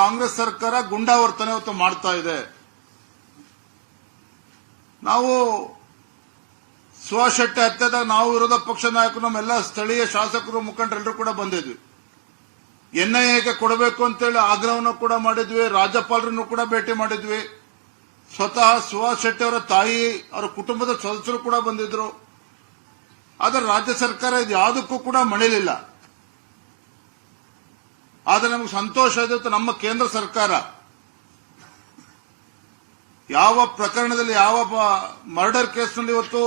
ಕಾಂಗ್ರೆಸ್ ಸರ್ಕಾರ ಗುಂಡಾವರ್ತನೆ ಇವತ್ತು ಮಾಡ್ತಾ ಇದೆ. ನಾವು ಸುಭಾಷ್ ಶೆಟ್ಟಿ ಹತ್ಯೆದಾಗ ನಾವು ವಿರೋಧ ಪಕ್ಷ ನಾಯಕರು, ನಮ್ಮೆಲ್ಲ ಸ್ಥಳೀಯ ಶಾಸಕರು, ಮುಖಂಡರೆಲ್ಲರೂ ಕೂಡ ಬಂದಿದ್ವಿ. ಎನ್ಐಎಗೆ ಕೊಡಬೇಕು ಅಂತೇಳಿ ಆಗ್ರಹವನ್ನು ಕೂಡ ಮಾಡಿದ್ವಿ, ರಾಜ್ಯಪಾಲರನ್ನು ಕೂಡ ಭೇಟಿ ಮಾಡಿದ್ವಿ. ಸ್ವತಃ ಸುಭಾಷ್ ಶೆಟ್ಟಿ ಅವರ ತಾಯಿ, ಅವರ ಕುಟುಂಬದ ಸದಸ್ಯರು ಕೂಡ ಬಂದಿದ್ರು. ಆದರೆ ರಾಜ್ಯ ಸರ್ಕಾರ ಇದು ಯಾವುದಕ್ಕೂ ಕೂಡ ಮಣಿಲಿಲ್ಲ. ಆದರೆ ನಮಗೆ ಸಂತೋಷ ಇದೆ ನಮ್ಮ ಕೇಂದ್ರ ಸರ್ಕಾರ. ಯಾವ ಪ್ರಕರಣದಲ್ಲಿ ಯಾವ ಮರ್ಡರ್ ಕೇಸ್ನಲ್ಲಿ ಇವತ್ತು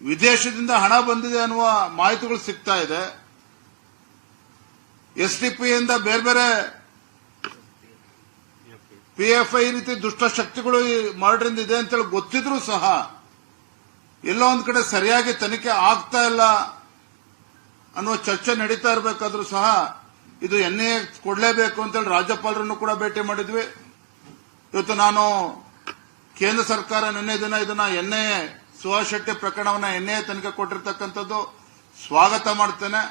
ವಿದೇಶದಿಂದ ಹಣ ಬಂದಿದೆ ಅನ್ನುವ ಮಾಹಿತಿಗಳು ಸಿಗ್ತಾ ಇದೆ. ಎಸ್ಡಿಪಿಯಿಂದ ಬೇರೆ ಬೇರೆ ಪಿಎಫ್ಐ ರೀತಿ ದುಷ್ಟ ಶಕ್ತಿಗಳು ಈ ಮರ್ಡರ್ ಇದೆ ಅಂತೇಳಿ ಗೊತ್ತಿದ್ರೂ ಸಹ ಎಲ್ಲೋ ಒಂದು ಕಡೆ ಸರಿಯಾಗಿ ತನಿಖೆ ಆಗ್ತಾ ಇಲ್ಲ ಅನ್ನುವ ಚರ್ಚೆ ನಡೀತಾ ಇರಬೇಕಾದ್ರೂ ಸಹ ಇದು ಎನ್ಎ ಕೊಡಲೇಬೇಕು ಅಂತೇಳಿ ರಾಜ್ಯಪಾಲರನ್ನು ಕೂಡ ಭೇಟಿ ಮಾಡಿದ್ವಿ. ಇವತ್ತು ನಾನು ಕೇಂದ್ರ ಸರ್ಕಾರ ನಿನ್ನೆ ದಿನ ಇದನ್ನ ಎನ್ನೇ ಸುಭಾಷ್ ಶೆಟ್ಟಿ ಪ್ರಕರಣವನ್ನ ಎ ತನಿಖೆ ಕೊಟ್ಟಿರ್ತಕ್ಕಂಥದ್ದು ಸ್ವಾಗತ ಮಾಡ್ತೇನೆ.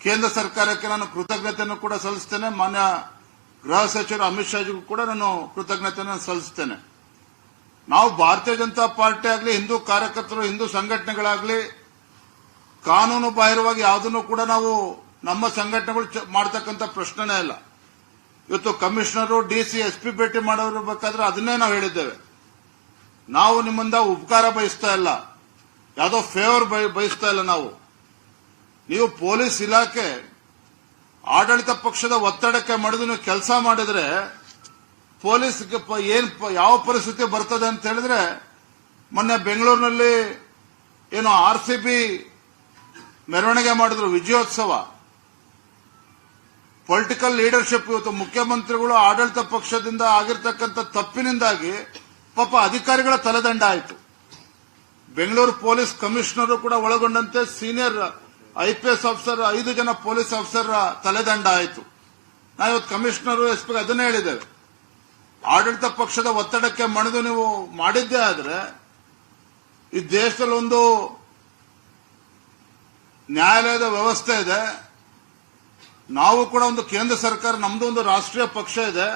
ಕೇಂದ್ರ ಸರ್ಕಾರಕ್ಕೆ ನಾನು ಕೃತಜ್ಞತೆಯನ್ನು ಕೂಡ ಸಲ್ಲಿಸ್ತೇನೆ. ಮಾನ್ಯ ಗೃಹ ಸಚಿವರು ಅಮಿತ್ ಶಾಜಿಗೂ ಕೂಡ ನಾನು ಕೃತಜ್ಞತೆಯನ್ನು ಸಲ್ಲಿಸ್ತೇನೆ. ನಾವು ಭಾರತೀಯ ಜನತಾ ಪಾರ್ಟಿ ಆಗಲಿ, ಹಿಂದೂ ಕಾರ್ಯಕರ್ತರು, ಹಿಂದೂ ಸಂಘಟನೆಗಳಾಗಲಿ, ಕಾನೂನು ಬಾಹಿರವಾಗಿ ಯಾವುದನ್ನು ಕೂಡ ನಾವು ನಮ್ಮ ಸಂಘಟನೆಗಳು ಮಾಡ್ತಕ್ಕಂಥ ಪ್ರಶ್ನೆನೇ ಇಲ್ಲ. ಇವತ್ತು ಕಮಿಷನರು ಡಿಸಿ ಎಸ್ಪಿ ಭೇಟಿ ಮಾಡೋರು ಬೇಕಾದ್ರೆ ಅದನ್ನೇ ನಾವು ಹೇಳಿದ್ದೇವೆ. ನಾವು ನಿಮ್ಮಿಂದ ಉಪಕಾರ ಬಯಸ್ತಾ ಇಲ್ಲ. ಯಾವುದೋ ಫೇವರ್ ಬಯಸ್ತಾ ಇಲ್ಲ ನಾವು. ನೀವು ಪೊಲೀಸ್ ಇಲಾಖೆ ಆಡಳಿತ ಪಕ್ಷದ ಒತ್ತಡಕ್ಕೆ ಮಡಿದು ನೀವು ಕೆಲಸ ಮಾಡಿದ್ರೆ ಪೊಲೀಸ್ ಏನ್ ಯಾವ ಪರಿಸ್ಥಿತಿ ಬರ್ತದೆ ಅಂತ ಹೇಳಿದ್ರೆ ಮೊನ್ನೆ ಬೆಂಗಳೂರಿನಲ್ಲಿ ಏನು ಆರ್ ಸಿ ಮೆರವಣಿಗೆ ಮಾಡಿದ್ರು ವಿಜಯೋತ್ಸವ. ಪೊಲಿಟಿಕಲ್ ಲೀಡರ್ಶಿಪ್ ಇವತ್ತು ಮುಖ್ಯಮಂತ್ರಿಗಳು ಆಡಳಿತ ಪಕ್ಷದಿಂದ ಆಗಿರ್ತಕ್ಕಂಥ ತಪ್ಪಿನಿಂದಾಗಿ ಪಾಪ ಅಧಿಕಾರಿಗಳ ತಲೆದಂಡ ಆಯಿತು. ಬೆಂಗಳೂರು ಪೊಲೀಸ್ ಕಮಿಷನರ್ ಕೂಡ ಒಳಗೊಂಡಂತೆ ಸೀನಿಯರ್ ಐಪಿಎಸ್ ಆಫೀಸರ್, ಐದು ಜನ ಪೊಲೀಸ್ ಆಫೀಸರ್ ತಲೆದಂಡ ಆಯಿತು. ನಾವು ಕಮಿಷನರ್ ಎಸ್ ಪಿ ಅದನ್ನೇ ಹೇಳಿದ್ದೇವೆ. ಆಡಳಿತ ಪಕ್ಷದ ಒತ್ತಡಕ್ಕೆ ಮಣಿದು ನೀವು ಮಾಡಿದ್ದೇ ಆದರೆ ಈ ದೇಶದಲ್ಲಿ ಒಂದು ನ್ಯಾಯಾಲಯದ ವ್ಯವಸ್ಥೆ ಇದೆ. ನಾವು ಕೂಡ ಒಂದು ಕೇಂದ್ರ ಸರ್ಕಾರ, ನಮ್ದು ಒಂದು ರಾಷ್ಟ್ರೀಯ ಪಕ್ಷ ಇದೆ.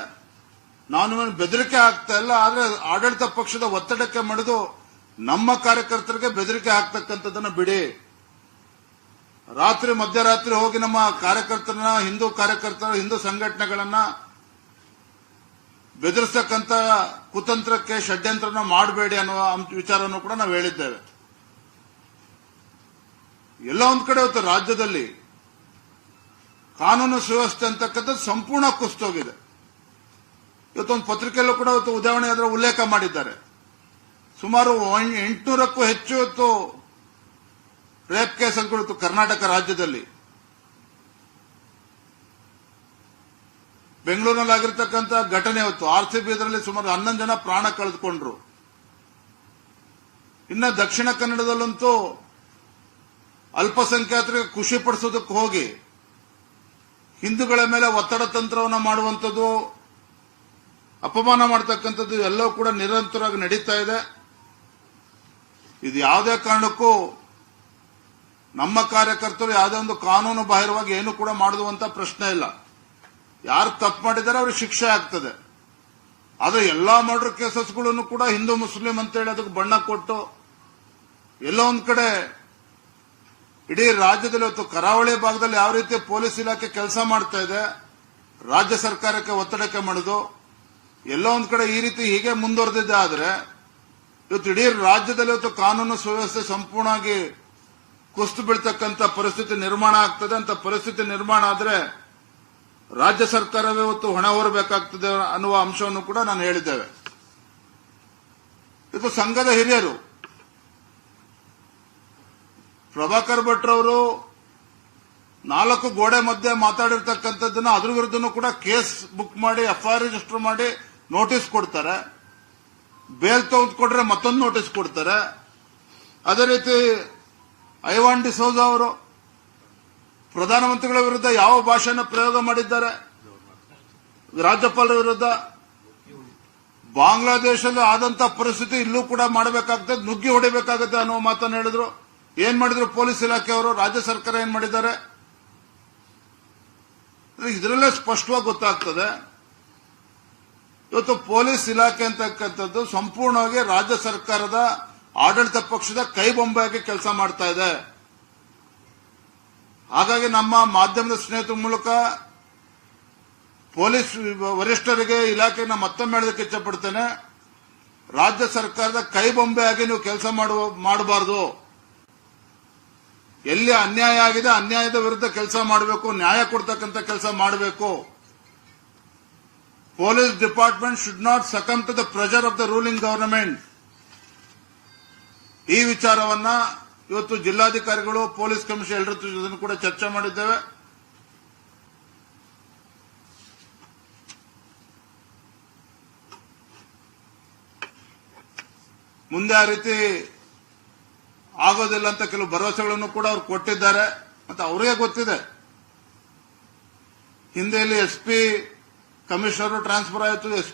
ನಾನು ಬೆದರಿಕೆ ಆಗ್ತಾ ಇಲ್ಲ, ಆದ್ರೆ ಆಡಳಿತ ಪಕ್ಷದ ಒತ್ತಡಕ್ಕೆ ಮಡಿದು ನಮ್ಮ ಕಾರ್ಯಕರ್ತರಿಗೆ ಬೆದರಿಕೆ ಹಾಕ್ತಕ್ಕಂಥದ್ದನ್ನ ಬಿಡಿ. ರಾತ್ರಿ, ಮಧ್ಯರಾತ್ರಿ ಹೋಗಿ ನಮ್ಮ ಕಾರ್ಯಕರ್ತರನ್ನ, ಹಿಂದೂ ಕಾರ್ಯಕರ್ತರ ಹಿಂದೂ ಸಂಘಟನೆಗಳನ್ನ ಬೆದರಿಸತಕ್ಕಂತ ಕುತಂತ್ರಕ್ಕೆ, ಷಡ್ಯಂತ್ರನ ಮಾಡಬೇಡಿ ಅನ್ನುವ ವಿಚಾರವನ್ನು ಕೂಡ ನಾವು ಹೇಳಿದ್ದೇವೆ. ಎಲ್ಲ ಒಂದ್ ಕಡೆ, ಇವತ್ತು ರಾಜ್ಯದಲ್ಲಿ ಕಾನೂನು ಸುವ್ಯವಸ್ಥೆ ಅಂತಕ್ಕಂಥದ್ದು ಸಂಪೂರ್ಣ ಕುಸಿತೋಗಿದೆ ಇವತ್ತೊಂದು ಪತ್ರಿಕೆಯಲ್ಲೂ ಕೂಡ ಇವತ್ತು ಉದಾಹರಣೆ ಅದರ ಉಲ್ಲೇಖ ಮಾಡಿದ್ದಾರೆ. ಸುಮಾರು ಎಂಟುನೂರಕ್ಕೂ ಹೆಚ್ಚು ಇವತ್ತು ರೇಪ್ ಕೇಸ್ ಅಂತ ಕರ್ನಾಟಕ ರಾಜ್ಯದಲ್ಲಿ. ಬೆಂಗಳೂರಿನಲ್ಲಿ ಆಗಿರ್ತಕ್ಕಂಥ ಘಟನೆ ಇವತ್ತು. ಆರ್ ಸಿ ಬಿ ಇದರಲ್ಲಿ ಸುಮಾರು ಹನ್ನೊಂದು ಜನ ಪ್ರಾಣ ಕಳೆದುಕೊಂಡ್ರು. ಇನ್ನ ದಕ್ಷಿಣ ಕನ್ನಡದಲ್ಲಂತೂ ಅಲ್ಪಸಂಖ್ಯಾತರಿಗೆ ಖುಷಿ ಪಡಿಸೋದಕ್ಕೆ ಹೋಗಿ ಹಿಂದೂಗಳ ಮೇಲೆ ಒತ್ತಡ ತಂತ್ರವನ್ನು ಮಾಡುವಂಥದ್ದು, ಅಪಮಾನ ಮಾಡತಕ್ಕಂಥದ್ದು ಎಲ್ಲವೂ ಕೂಡ ನಿರಂತರವಾಗಿ ನಡೀತಾ ಇದೆ. ಇದು ಯಾವುದೇ ಕಾರಣಕ್ಕೂ ನಮ್ಮ ಕಾರ್ಯಕರ್ತರು ಯಾವುದೇ ಒಂದು ಕಾನೂನು ಬಾಹಿರವಾಗಿ ಏನು ಕೂಡ ಮಾಡುವಂತ ಪ್ರಶ್ನೆ ಇಲ್ಲ. ಯಾರು ತಪ್ಪು ಮಾಡಿದ್ದಾರೆ ಅವ್ರಿಗೆ ಶಿಕ್ಷೆ ಆಗ್ತದೆ. ಆದ್ರೆ ಎಲ್ಲಾ ಮರ್ಡರ್ ಕೇಸಸ್ಗಳನ್ನು ಕೂಡ ಹಿಂದೂ, ಮುಸ್ಲಿಂ ಅಂತೇಳಿ ಅದಕ್ಕೆ ಬಣ್ಣ ಕೊಟ್ಟು ಎಲ್ಲೋ ಒಂದ್ ಕಡೆ ಇಡೀ ರಾಜ್ಯದಲ್ಲಿ ಇವತ್ತು ಕರಾವಳಿ ಭಾಗದಲ್ಲಿ ಯಾವ ರೀತಿ ಪೊಲೀಸ್ ಇಲಾಖೆ ಕೆಲಸ ಮಾಡ್ತಾ ಇದೆ, ರಾಜ್ಯ ಸರ್ಕಾರಕ್ಕೆ ಒತ್ತಡಕ್ಕೆ ಮಾಡಿದು ಎಲ್ಲೋ ಒಂದ್ ಕಡೆ ಈ ರೀತಿ ಹೀಗೆ ಮುಂದುವರೆದಿದೆ ಆದ್ರೆ, ಇವತ್ತು ಇಡೀ ರಾಜ್ಯದಲ್ಲಿ ಇವತ್ತು ಕಾನೂನು ಸುವ್ಯವಸ್ಥೆ ಸಂಪೂರ್ಣವಾಗಿ ಕುಸ್ತು ಬೀಳ್ತಕ್ಕಂಥ ಪರಿಸ್ಥಿತಿ ನಿರ್ಮಾಣ ಆಗ್ತದೆ. ಅಂತ ಪರಿಸ್ಥಿತಿ ನಿರ್ಮಾಣ ಆದ್ರೆ ರಾಜ್ಯ ಸರ್ಕಾರವೇ ಇವತ್ತು ಹೊಣೆ ಹೊರಬೇಕಾಗ್ತದೆ ಅನ್ನುವ ಅಂಶವನ್ನು ಕೂಡ ನಾನು ಹೇಳಿದ್ದೇವೆ. ಇದು ಸಂಘದ ಹಿರಿಯರು ಪ್ರಭಾಕರ್ ಭಟ್ರವರು ನಾಲ್ಕು ಗೋಡೆ ಮಧ್ಯೆ ಮಾತಾಡಿರ್ತಕ್ಕಂಥದ್ದನ್ನ ಅದ್ರ ವಿರುದ್ಧನೂ ಕೂಡ ಕೇಸ್ ಬುಕ್ ಮಾಡಿ, ಎಫ್ಐಆರ್ ರಿಜಿಸ್ಟರ್ ಮಾಡಿ ನೋಟಿಸ್ ಕೊಡ್ತಾರೆ. ಬೇಲ್ ತೆಗೆದುಕೊಟ್ರೆ ಮತ್ತೊಂದು ನೋಟಿಸ್ ಕೊಡ್ತಾರೆ. ಅದೇ ರೀತಿ ಐವಾನ್ ಡಿಸೋಜಾ ಅವರು ಪ್ರಧಾನಮಂತ್ರಿಗಳ ವಿರುದ್ಧ ಯಾವ ಭಾಷೆನ ಪ್ರಯೋಗ ಮಾಡಿದ್ದಾರೆ? ರಾಜ್ಯಪಾಲರ ವಿರುದ್ಧ? ಬಾಂಗ್ಲಾದೇಶದಲ್ಲಿ ಆದಂತಹ ಪರಿಸ್ಥಿತಿ ಇಲ್ಲೂ ಕೂಡ ಮಾಡಬೇಕಾಗ್ತದೆ, ನುಗ್ಗಿ ಹೊಡಿಬೇಕಾಗುತ್ತೆ ಅನ್ನೋ ಮಾತನ್ನು ಹೇಳಿದ್ರು. ಏನ್ ಮಾಡಿದ್ರು ಪೊಲೀಸ್ ಇಲಾಖೆಯವರು ರಾಜ್ಯ ಸರ್ಕಾರ ಏನ್ ಮಾಡಿದ್ದಾರೆ? ಇದರಲ್ಲೇ ಸ್ಪಷ್ಟವಾಗಿ ಗೊತ್ತಾಗ್ತದೆ. ಇವತ್ತು ಪೊಲೀಸ್ ಇಲಾಖೆ ಅಂತಕ್ಕಂಥದ್ದು ಸಂಪೂರ್ಣವಾಗಿ ರಾಜ್ಯ ಸರ್ಕಾರದ ಆಡಳಿತ ಪಕ್ಷದ ಕೈಬೊಂಬೆಯಾಗಿ ಕೆಲಸ ಮಾಡ್ತಾ ಇದೆ. ಹಾಗಾಗಿ ನಮ್ಮ ಮಾಧ್ಯಮದ ಸ್ನೇಹಿತರ ಮೂಲಕ ಪೊಲೀಸ್ ವರಿಷ್ಠರಿಗೆ ಇಲಾಖೆನ ಮತ್ತೊಮ್ಮೆ ಹೇಳೋದಕ್ಕೆ ಇಚ್ಛಪಡ್ತೇನೆ ರಾಜ್ಯ ಸರ್ಕಾರದ ಕೈಬೊಂಬೆಯಾಗಿ ನೀವು ಕೆಲಸ ಮಾಡಬಾರದು. ಎಲ್ಲಿ ಅನ್ಯಾಯ ಆಗಿದೆ ಅನ್ಯಾಯದ ವಿರುದ್ಧ ಕೆಲಸ ಮಾಡಬೇಕು, ನ್ಯಾಯ ಕೊಡ್ತಕ್ಕಂಥ ಕೆಲಸ ಮಾಡಬೇಕು. Police department should not succumb to the pressure of the ruling government. ಈ ವಿಚಾರವನ್ನ ಇವತ್ತು ಜಿಲ್ಲಾಧಿಕಾರಿಗಳು, ಪೊಲೀಸ್ ಕಮಿಷನ್ ಎಲ್ಲರ ಜೊತೆ ಕೂಡ ಚರ್ಚೆ ಮಾಡಿದ್ದೇವೆ. ಮುಂದೆ ಆ ರೀತಿ ಆಗೋದಿಲ್ಲ ಅಂತ ಕೆಲವು ಭರವಸೆಗಳನ್ನು ಕೂಡ ಅವ್ರು ಕೊಟ್ಟಿದ್ದಾರೆ. ಮತ್ತೆ ಅವರಿಗೆ ಗೊತ್ತಿದೆ. ಹಿಂದೆಯಲ್ಲಿ ಎಸ್ ಪಿ ಕಮಿಷನರ್ ಟ್ರಾನ್ಸ್ಫರ್ ಆಯಿತು, ಎಸ್